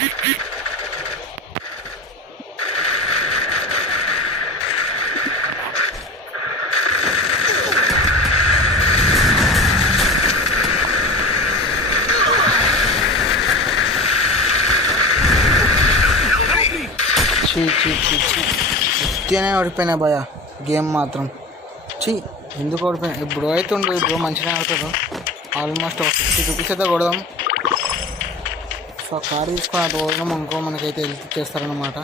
చీ చీ చీ చీ ఉత్తిగానే ఓడిపోయినా భయ గేమ్ మాత్రం. చీ ఎందుకు ఓడిపోయినా? ఇప్పుడు అయితే ఉండదు, ఇప్పుడు మంచిగా ఆడుతారు. ఆల్మోస్ట్ ఒక 50 రూపీస్ అయితే కొడదాం. సో కార్ తీసుకొని అటు పోయినాం అనుకో మనకైతే హెల్ప్ ఇచ్చేస్తారనమాట.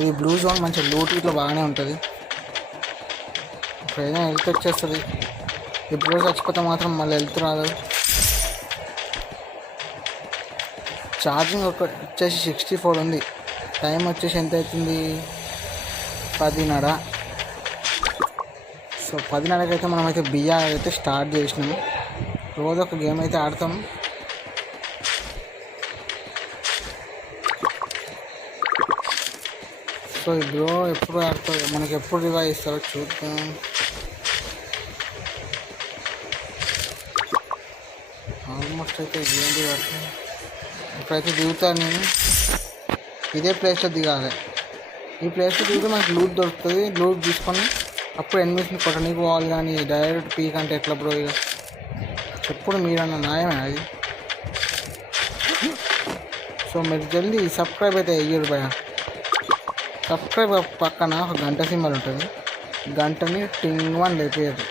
ఇది బ్లూ జోన్, మంచి లూట్ ఇట్లా బాగానే ఉంటుంది. ఇప్పుడైనా హెల్త్ వచ్చేస్తుంది. ఇప్పుడు చచ్చిపోతే మాత్రం మళ్ళీ హెల్త్ రాదు. ఛార్జింగ్ వచ్చేసి 64 ఉంది. టైం వచ్చేసి ఎంత అవుతుంది? 10:30. సో 10:30కి అయితే మనమైతే బిఆర్ అయితే స్టార్ట్ చేసినాము. రోజు ఒక గేమ్ అయితే ఆడతాం. సో ఈ బ్రో ఎప్పుడు ఆడతారు, మనకి ఎప్పుడు రివైవ్ ఇస్తారో చూద్దాం. ఆల్మోస్ట్ అయితే గేమ్ దిగాలి. ఇప్పుడైతే దిగుతాను నేను. ఇదే ప్లేస్లో దిగాలి. ఈ ప్లేస్లో దిగితే మనకి లూట్ దొరుకుతుంది. లూట్ తీసుకొని అప్పుడు ఎనిమిస్ని కొట్టడానికి పోవాలి. కానీ డైరెక్ట్ పీక్ అంటే ఎట్లా బ్రో? ఇక ఎప్పుడు మీరన్న న్యాయమే అది. సో మీరు జల్దీ సబ్స్క్రైబ్ అయితే అయ్యారు భయ. సబ్స్క్రైబ్ పక్కన ఒక గంట సింబల్ ఉంటుంది. గంటని టింగ్ అని లేపేయదు.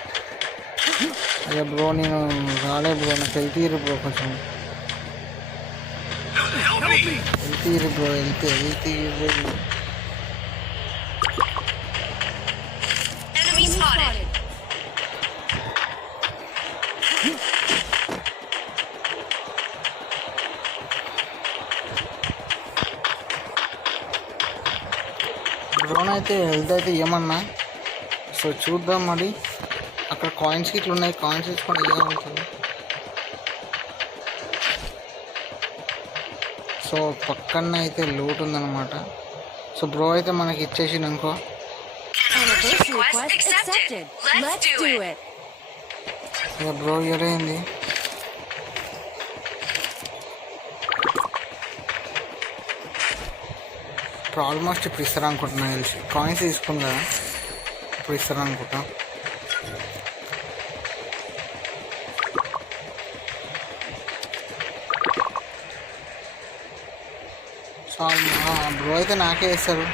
అదే బ్రో నేను రాలే బ్రో, నాకు వెళ్తీరు బ్రో, కొంచెం వెళ్తీరు బ్రో, వెళ్తీరు. డ్రోన్ అయితే హెల్త్ అయితే ఏమన్నా. సో చూద్దాం మరి. అక్కడ కాయిన్స్ ఇట్లా ఉన్నాయి, కాయిన్స్ తీసుకొని ఏమవుతుంది. సో పక్కన అయితే లూట్ ఉందన్నమాట. సో బ్రో అయితే మనకి ఇచ్చేసింది అనుకో. ఇక బ్రో ఇయరైంది. ఇప్పుడు ఆల్మోస్ట్ ఇప్పుడు ఇస్తారు అనుకుంటున్నా తెలిసి. కాయిన్స్ తీసుకుంది కదా, ఇప్పుడు ఇస్తారు అనుకుంటా. సో బ్రో అయితే నాకే వేస్తారు.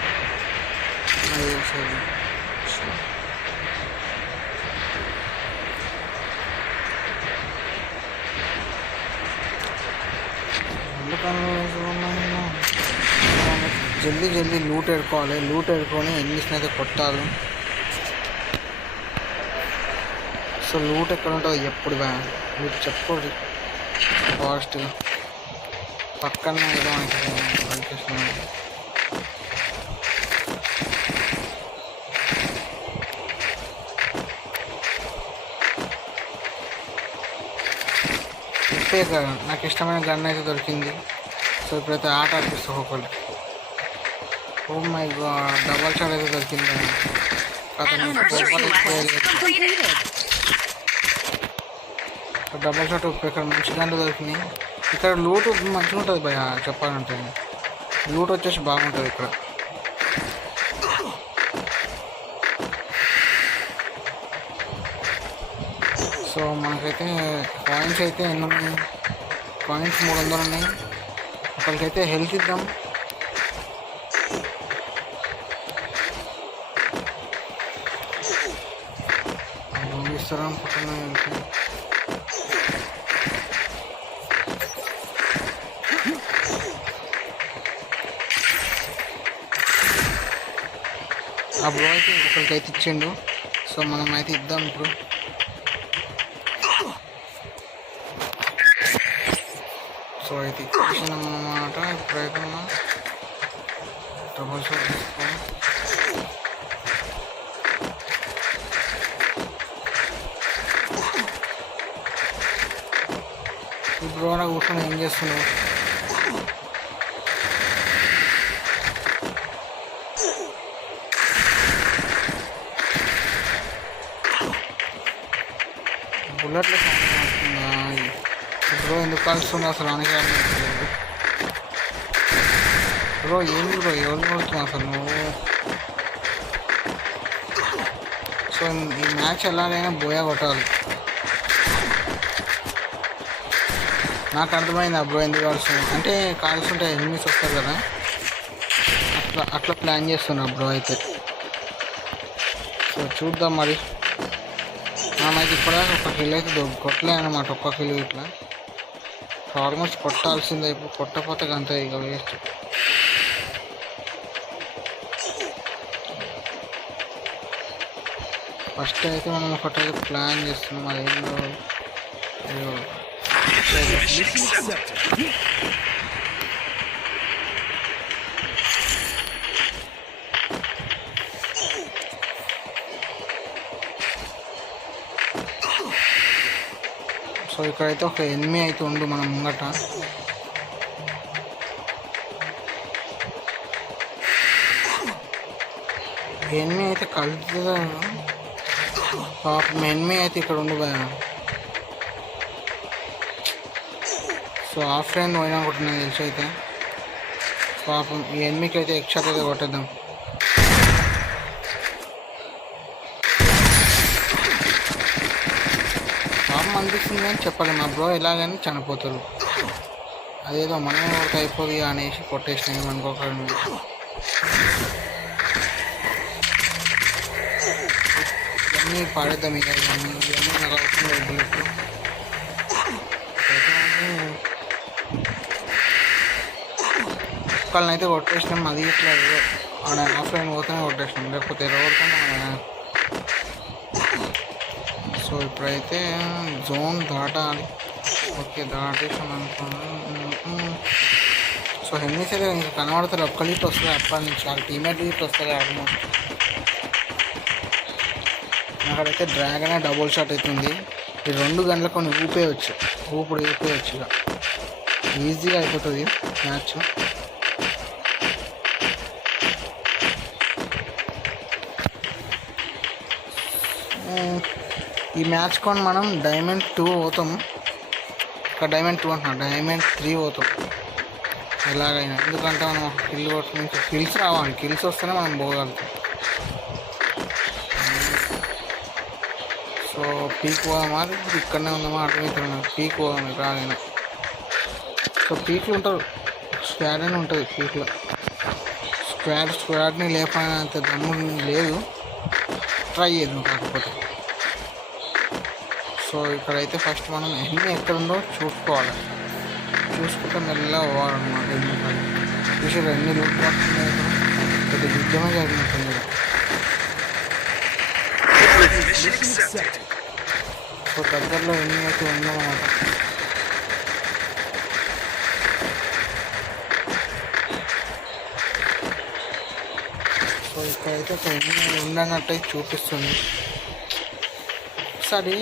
జల్దీ లూట్ ఎడుకోవాలి. లూట్ ఎడుకొని ఎన్నిస్ని అయితే కొట్టాలి. సో లూట్ ఎక్కడ ఉంటుంది ఎప్పుడు మీరు చెప్పండి ఫాస్ట్గా. పక్కన ఏదో వచ్చేసినాను. ఇప్పే నాకు ఇష్టమైన గన్ అయితే దొరికింది. సో ఇప్పుడైతే ఆట ఆడిపిస్తా ఒకళ్ళు. Oh my God, double shot అయితే దొరికింది. డబల్ షాట్ ఇక్కడ మంచి గన్లు దొరికినాయి. ఇక్కడ లూట్ మంచిగా ఉంటుంది భయ, చెప్పాలంటే లూట్ వచ్చేసి బాగుంటుంది ఇక్కడ. సో మనకైతే కాయిన్స్ అయితే ఎన్ని ఉన్నాయి? కాయిన్స్ 300 ఉన్నాయి. ఒకరికైతే హెల్త్ ఇద్దాం. ఇస్తారా అనుకుంటున్నా. ఆ బ్రో అయితే ఒకరికైతే ఇచ్చిండు. సో మనం అయితే ఇద్దాం ఇప్పుడు. సో అయితే ఇచ్చేసినాం అన్నమాట. ఇప్పుడైతే మనం డబల్ షాట్ తీసుకోవాలి. ఇప్పుడు కూడా కూర్చొని ఏం చేస్తున్నావు? బుల్లెట్లో సౌండ్ వస్తుందా? ఇప్పుడు ఎందుకు కలుస్తుంది అసలు? అనగా బ్రో ఏంది బ్రో ఎవరు కొడుతున్నావు అసలు నువ్వు? సో ఈ మ్యాచ్ ఎలాగైనా బోయా కొట్టాలి. నాకు అర్థమైంది బ్రో ఎందుకు కావాల్సి అంటే కావాల్సింటే ఎనిమిస్ వస్తారు కదా, అట్లా ప్లాన్ చేస్తున్నా బ్రో అయితే. సో చూద్దాం మరి. మనమైతే ఇప్పటిదాకా ఒక కిల్ అయితే కొట్టలే అనమాట, ఒక్క కిల్ ఇట్లా. సో ఆల్మోస్ట్ కొట్టాల్సిందే, ఇప్పుడు కొట్టకపోతే అంతే ఇక వేస్ట్. ఫస్ట్ అయితే మనం ఒకటైతే ప్లాన్ చేస్తున్నాం, అదేందో సో ఇక్కడైతే ఒక ఎనిమి అయితే ఉండు మనం ముంగట. ఎనిమి అయితే కలుతుందా పాపం, ఎనిమి అయితే ఇక్కడ ఉండు భయ. సో ఆఫ్ లైన్ పోయినా కొట్టినా తెలిసి అయితే పాపం ఈ ఎనిమికి అయితే ఎక్స్ట్రా అయితే కొట్టేద్దాం. పాపం అనిపిస్తుంది అని చెప్పాలి, మా బ్రో ఎలాగని చనిపోతారు. అదేదో మనమే ఒకటి అయిపోయి అనేసి కొట్టేసినాయి అనుకోకండి. ఇవన్నీ పాడేద్దాం ఇక, ఇవన్నీ నాకు అవసరం లేదు బుల్లెట్. ఒక్కళ్ళని అయితే కొట్టేసినాం, అది ఇట్లా ఏదో ఆఫ్లైన్ పోతేనే కొట్టేసినాం, లేకపోతే ఎర్ర కొడతాం. సో ఇప్పుడైతే జోన్ దాటాలి. ఓకే దాటేసాం అనుకున్నాను. సో హెన్మీస్ అయితే ఇంకా కనబడతారు, ఒక్క లీట్ వస్తుంది అప్పటి నుంచి, వాళ్ళ టీమేట్ లీట్ వస్తుంది ఆల్మోస్ట్. అక్కడైతే డ్రాగన్ డబుల్ షాట్ అవుతుంది. ఈ 2 గంటలకు కొన్ని ఊపేయచ్చు ఇక ఈజీగా అయిపోతుంది మ్యాచ్. ఈ మ్యాచ్ కొని మనం డైమండ్ 2 పోతాం, ఇక్కడ డైమండ్ 2 అంటున్నాం, డైమండ్ 3 పోతాం ఎలాగైనా. ఎందుకంటే మనం ఒక కిల్ కొట్టుకుని కిల్స్ రావాలి, కిల్స్ వస్తేనే మనం పోగలుగుతాం. సో పీక్ పోదామా, ఇప్పుడు ఇక్కడనే ఉందామా అర్థమవుతున్నాం. పీక్ పోదాం రాగైనా. సో పీక్లు ఉంటారు, స్క్వాడ్ అని ఉంటుంది పీక్లో. స్క్వాడ్ని లేపనంత దమ్ము లేదు, ట్రై చేద్దాం కాకపోతే. సో ఇక్కడైతే ఫస్ట్ మనం ఎన్ని ఎక్కడుందో చూసుకోవాలి, చూసుకుంటే మెల్లగా పోవాలన్నమాట. ఎందుకంటే చూసారు ఎన్ని లూట్ పడుతున్నాయి, పెద్ద యుద్ధమే జరిగినట్టుంది. సో దగ్గరలో ఎన్ని అయితే ఉందన్నమాట. సో ఇక్కడైతే ఒక ఎన్ని ఉండనట్టు చూపిస్తుంది. ఒకసారి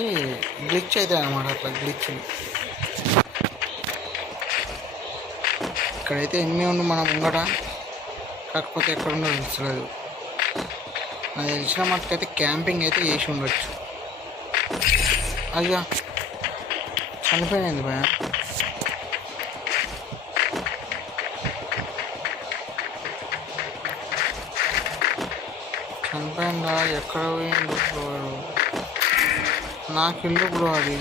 గ్లిచ్ అవుతాయి అన్నమాట, అట్లా గ్లిచ్. ఇక్కడైతే ఎన్ని ఉంది మనం ముంగట, కాకపోతే ఎక్కడుందో తెలుసలేదు. నాకు తెలిసిన మటుకైతే క్యాంపింగ్ అయితే చేసి ఉండొచ్చు. అయ్యా చనిపోయింది భయ. చనిపోయిందా, ఎక్కడ పోయిండు బ్రో, నాకు ఇల్లు బ్రో అది.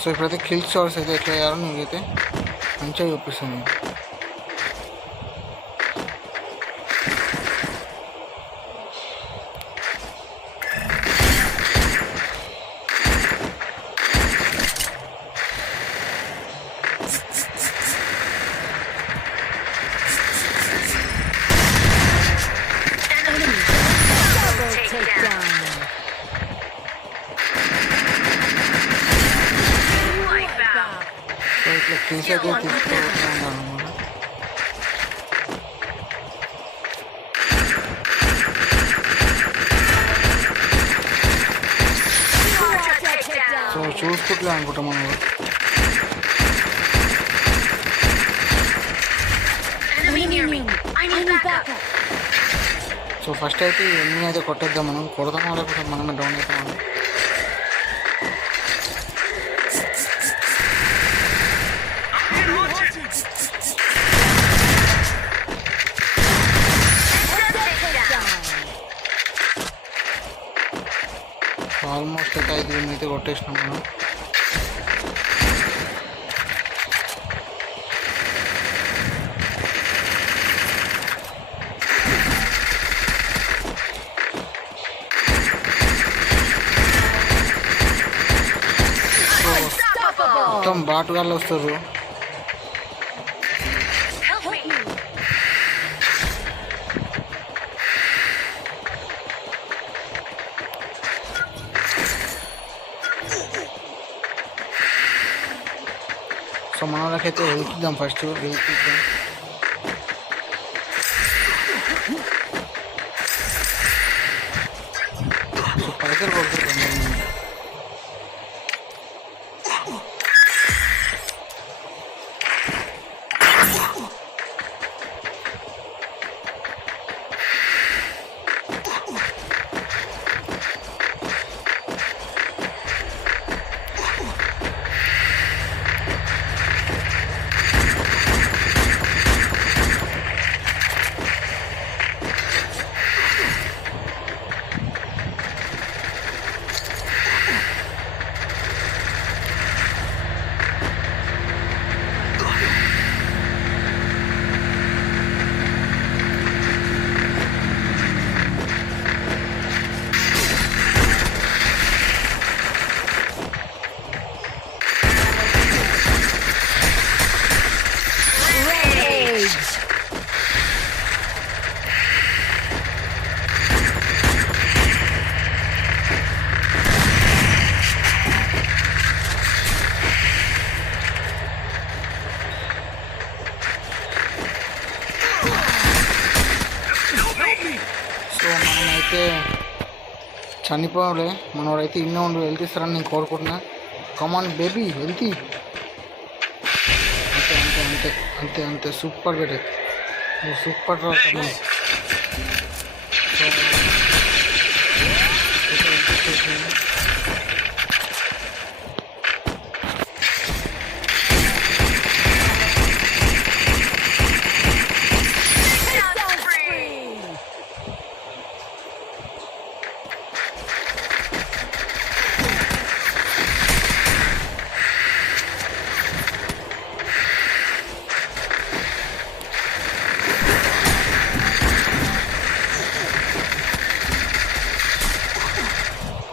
సో ఇప్పుడైతే కిల్ స్టోర్స్ అయితే ఎట్లా చేయాలో నీకైతే మంచిగా చూపిస్తుంది. సో ఇట్లా కిల్స్ అయితే తీసుకుంటున్నాను అనమాట. సో చూసుకుంటలే అనుకుంటాం మనం. సో ఫస్ట్ అయితే ఎన్ని అయితే కొట్టేద్దాం, మనం కొడతామో లేకపోతే మనమే డౌన్ అవుతామని. ఆల్మోస్ట్ అయితే 5 అయితే కొట్టేసినాం మనం. మొత్తం బాటుగాళ్ళు వస్తారు. సో మన వాళ్ళకైతే హెల్త్ ఇద్దాం, ఫస్ట్ హెల్త్ ఇద్దాం. సో పైసలు కొడుతుంది. సో మనమైతే చనిపోలే, మనవాడైతే ఇన్నో ఉండి వెళ్తీస్తారని నేను కోరుకుంటున్నా. కమాన్ బేబీ వెళ్తీ. అంతే అంతే అంతే అంతే అంతే సూపర్ బెటర్, నువ్వు సూపర్ రా కమాన్.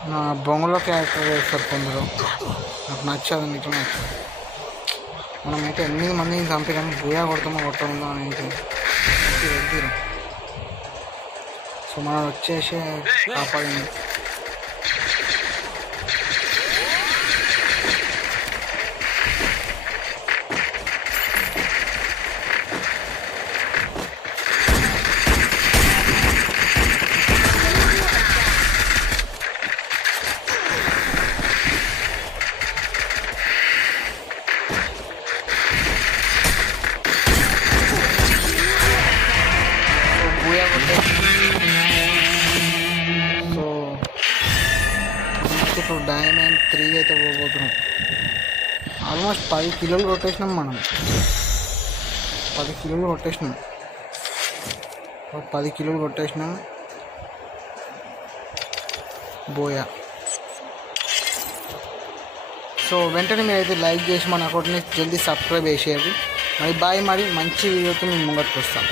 నా బొంగులో క్యారెక్టర్ వేస్తారు కొందరు, నాకు నచ్చదు, నిజమే నచ్చదు. మనమైతే 8 మందిని చంపినాము, బూయా కొడతామో అనేది వెళ్తారు. సో మనం వచ్చేసి కాపాడింది. సో ఇప్పుడు డైమండ్ 3 అయితే పోబోతున్నాం. ఆల్మోస్ట్ 10 కిలోలు కొట్టేసినాం మనం, 10 కిలోలు కొట్టేసినాం, 10 కిలోలు కొట్టేసినాం. బోయా. సో వెంటనే మీరు అయితే లైక్ చేసి మన అకౌంట్ని జల్దీ సబ్స్క్రైబ్ చేసేయాలి. మరి బాయ్, మరి మంచి వీడియోతో నేను ముంగట్టుకు వస్తాను.